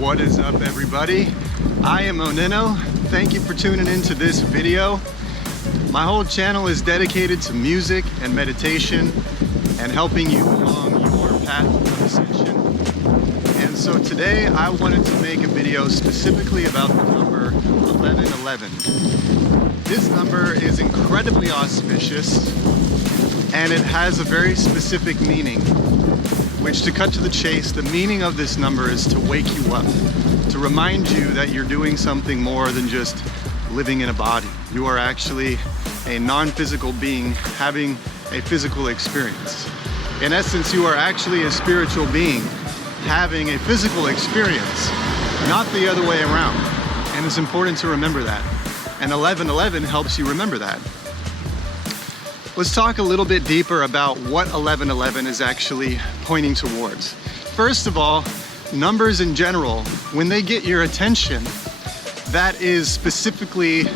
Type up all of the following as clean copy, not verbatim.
What is up, everybody? I am OnenO. Thank you for tuning into this video. My whole channel is dedicated to music and meditation and helping you along your path of ascension. And so today I wanted to make a video specifically about the number 1111. This number is incredibly auspicious and it has a very specific meaning, which, to cut to the chase, the meaning of this number is to wake you up, to remind you that you're doing something more than just living in a body. You are actually a non-physical being having a physical experience. In essence, you are actually a spiritual being having a physical experience, not the other way around. And it's important to remember that. And 1111 helps you remember that. Let's talk a little bit deeper about what 1111 is actually pointing towards. First of all, numbers in general, when they get your attention, that is specifically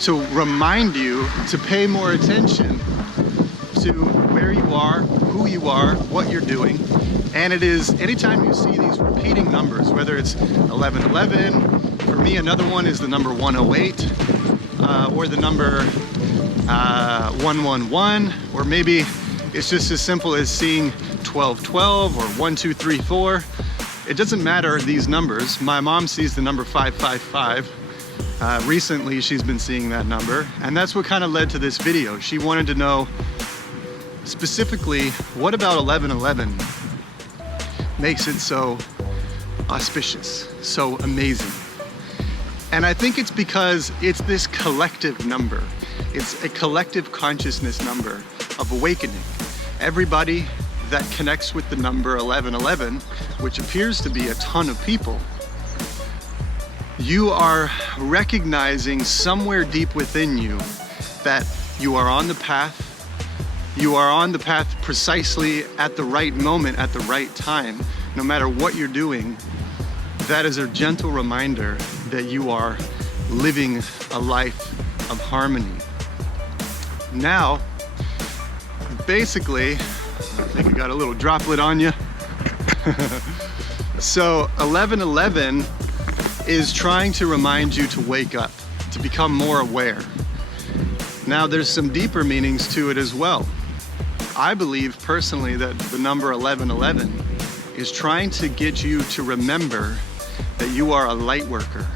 to remind you to pay more attention to where you are, who you are, what you're doing. And it is, anytime you see these repeating numbers, whether it's 1111, for me another one is the number 108, or the number 111, or maybe it's just as simple as seeing 1212 or 1234. It doesn't matter, these numbers. My mom sees the number 555. Recently she's been seeing that number, and that's what kind of led to this video. She wanted to know specifically, what about 1111 makes it so auspicious, so amazing? And I think it's because it's this collective number. It's a collective consciousness number of awakening. Everybody that connects with the number 1111, which appears to be a ton of people, you are recognizing somewhere deep within you that you are on the path. You are on the path precisely at the right moment, at the right time. No matter what you're doing, that is a gentle reminder that you are living a life of harmony. Now, basically, I think I got a little droplet on you. So 1111 is trying to remind you to wake up, to become more aware. Now, there's some deeper meanings to it as well. I believe personally that the number 1111 is trying to get you to remember that you are a light worker.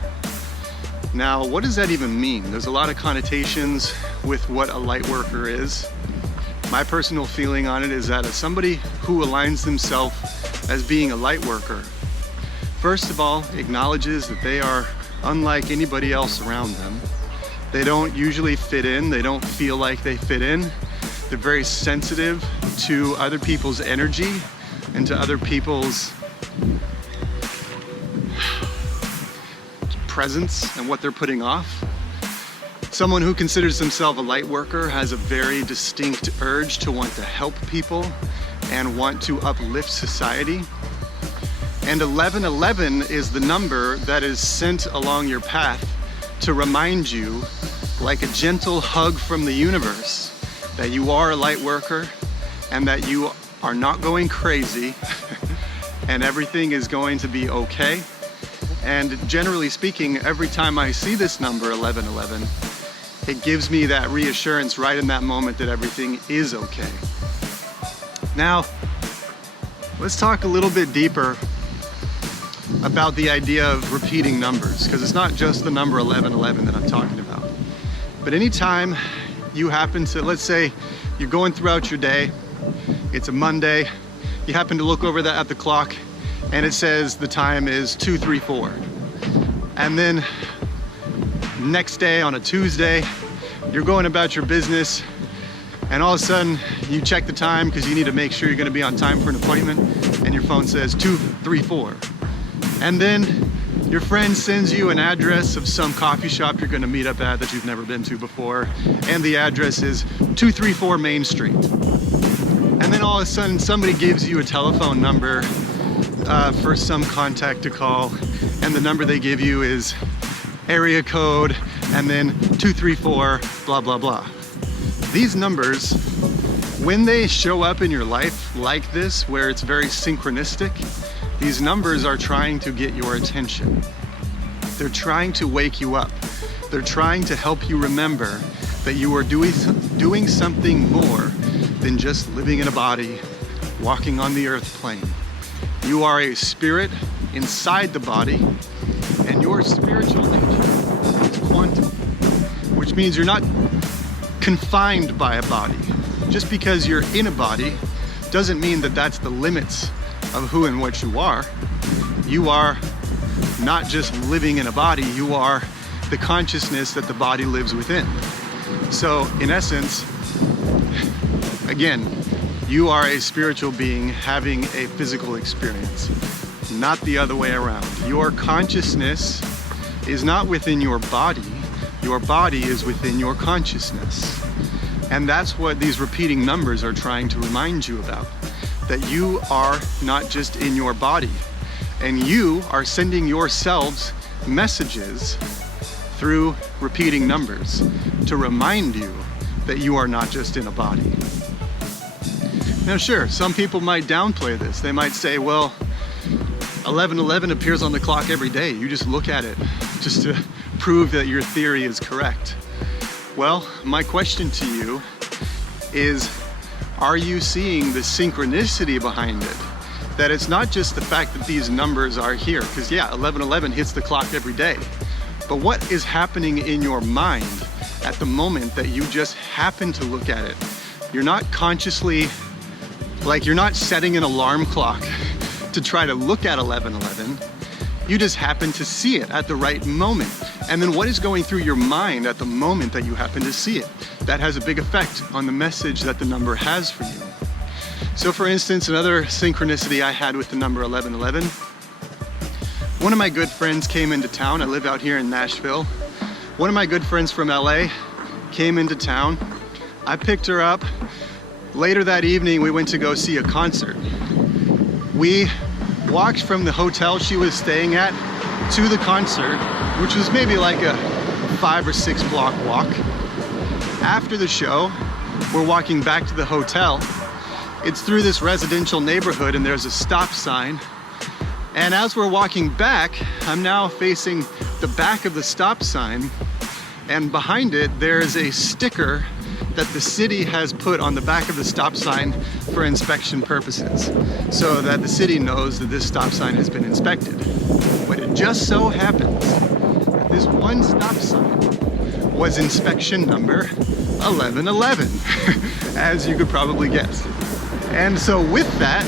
Now, what does that even mean? There's a lot of connotations with what a light worker is. My personal feeling on it is that as somebody who aligns themselves as being a light worker, first of all, acknowledges that they are unlike anybody else around them. They don't usually fit in. They don't feel like they fit in. They're very sensitive to other people's energy and to other people's presence and what they're putting off. Someone who considers themselves a light worker has a very distinct urge to want to help people and want to uplift society. And 1111 is the number that is sent along your path to remind you, like a gentle hug from the universe, that you are a light worker and that you are not going crazy and everything is going to be okay. And generally speaking, every time I see this number 1111, it gives me that reassurance right in that moment that everything is okay. Now, let's talk a little bit deeper about the idea of repeating numbers, because it's not just the number 1111 that I'm talking about. But anytime you happen to, let's say you're going throughout your day, it's a Monday, you happen to look over at the clock and it says the time is 2:34. And then next day on a Tuesday, you're going about your business and all of a sudden you check the time because you need to make sure you're going to be on time for an appointment, and your phone says 2:34. And then your friend sends you an address of some coffee shop you're going to meet up at that you've never been to before, and the address is 234 Main Street. And then all of a sudden somebody gives you a telephone number for some contact to call, and the number they give you is area code and then 234 blah blah blah. These numbers, when they show up in your life like this, where it's very synchronistic, These numbers are trying to get your attention. They're trying to wake you up. They're trying to help you remember that you are doing something more than just living in a body, walking on the earth plane. You are a spirit inside the body, and your spiritual nature is quantum, which means you're not confined by a body. Just because you're in a body doesn't mean that that's the limits of who and what you are. You are not just living in a body, you are the consciousness that the body lives within. So in essence, again, you are a spiritual being having a physical experience, not the other way around. Your consciousness is not within your body is within your consciousness. And that's what these repeating numbers are trying to remind you about, that you are not just in your body, and you are sending yourselves messages through repeating numbers to remind you that you are not just in a body. Now sure, some people might downplay this. They might say, well, 1111 appears on the clock every day. You just look at it just to prove that your theory is correct. Well, my question to you is, are you seeing the synchronicity behind it? That it's not just the fact that these numbers are here, because yeah, 1111 hits the clock every day. But what is happening in your mind at the moment that you just happen to look at it? You're not consciously, like you're not setting an alarm clock to try to look at 1111. You just happen to see it at the right moment. And then what is going through your mind at the moment that you happen to see it? That has a big effect on the message that the number has for you. So for instance, another synchronicity I had with the number 1111. One of my good friends came into town. I live out here in Nashville. One of my good friends from LA came into town. I picked her up. Later that evening, we went to go see a concert. We walked from the hotel she was staying at to the concert, which was maybe like a 5 or 6 block walk. After the show, we're walking back to the hotel. It's through this residential neighborhood and there's a stop sign. And as we're walking back, I'm now facing the back of the stop sign, and behind it there's a sticker that the city has put on the back of the stop sign for inspection purposes, so that the city knows that this stop sign has been inspected. But it just so happens that this one stop sign was inspection number 1111, as you could probably guess. And so with that,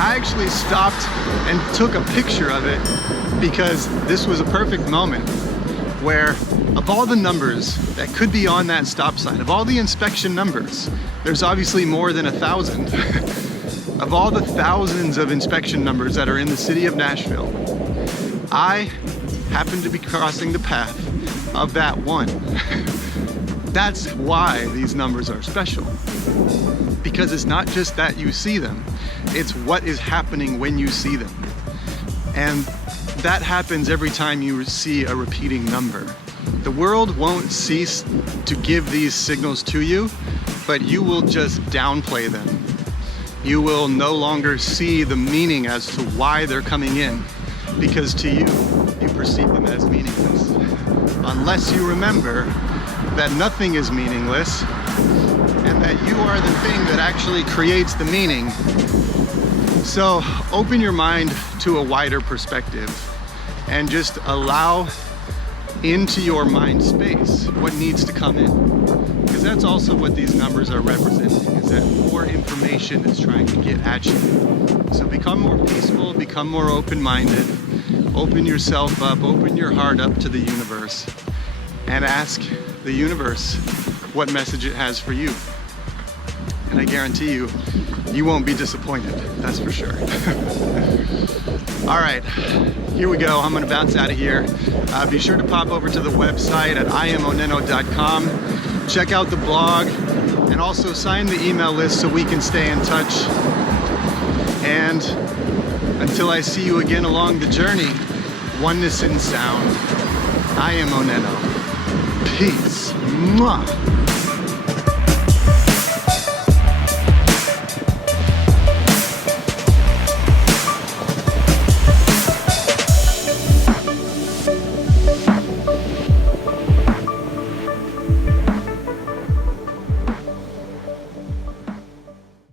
I actually stopped and took a picture of it, because this was a perfect moment where, of all the numbers that could be on that stop sign, of all the inspection numbers, there's obviously more than 1,000. Of all the thousands of inspection numbers that are in the city of Nashville, I happen to be crossing the path of that one. That's why these numbers are special. Because it's not just that you see them, it's what is happening when you see them. And that happens every time you see a repeating number. The world won't cease to give these signals to you, but you will just downplay them. You will no longer see the meaning as to why they're coming in, because to you, you perceive them as meaningless. Unless you remember that nothing is meaningless, and that you are the thing that actually creates the meaning. So open your mind to a wider perspective and just allow into your mind space what needs to come in. Because that's also what these numbers are representing, is that more information is trying to get at you. So become more peaceful, become more open-minded, open yourself up, open your heart up to the universe, and ask the universe what message it has for you. And I guarantee you, you won't be disappointed, that's for sure. All right, here we go. I'm gonna bounce out of here. Be sure to pop over to the website at amoneno.com. Check out the blog, and also sign the email list so we can stay in touch. And until I see you again along the journey, oneness in sound. I am OnenO. Peace. Mwah.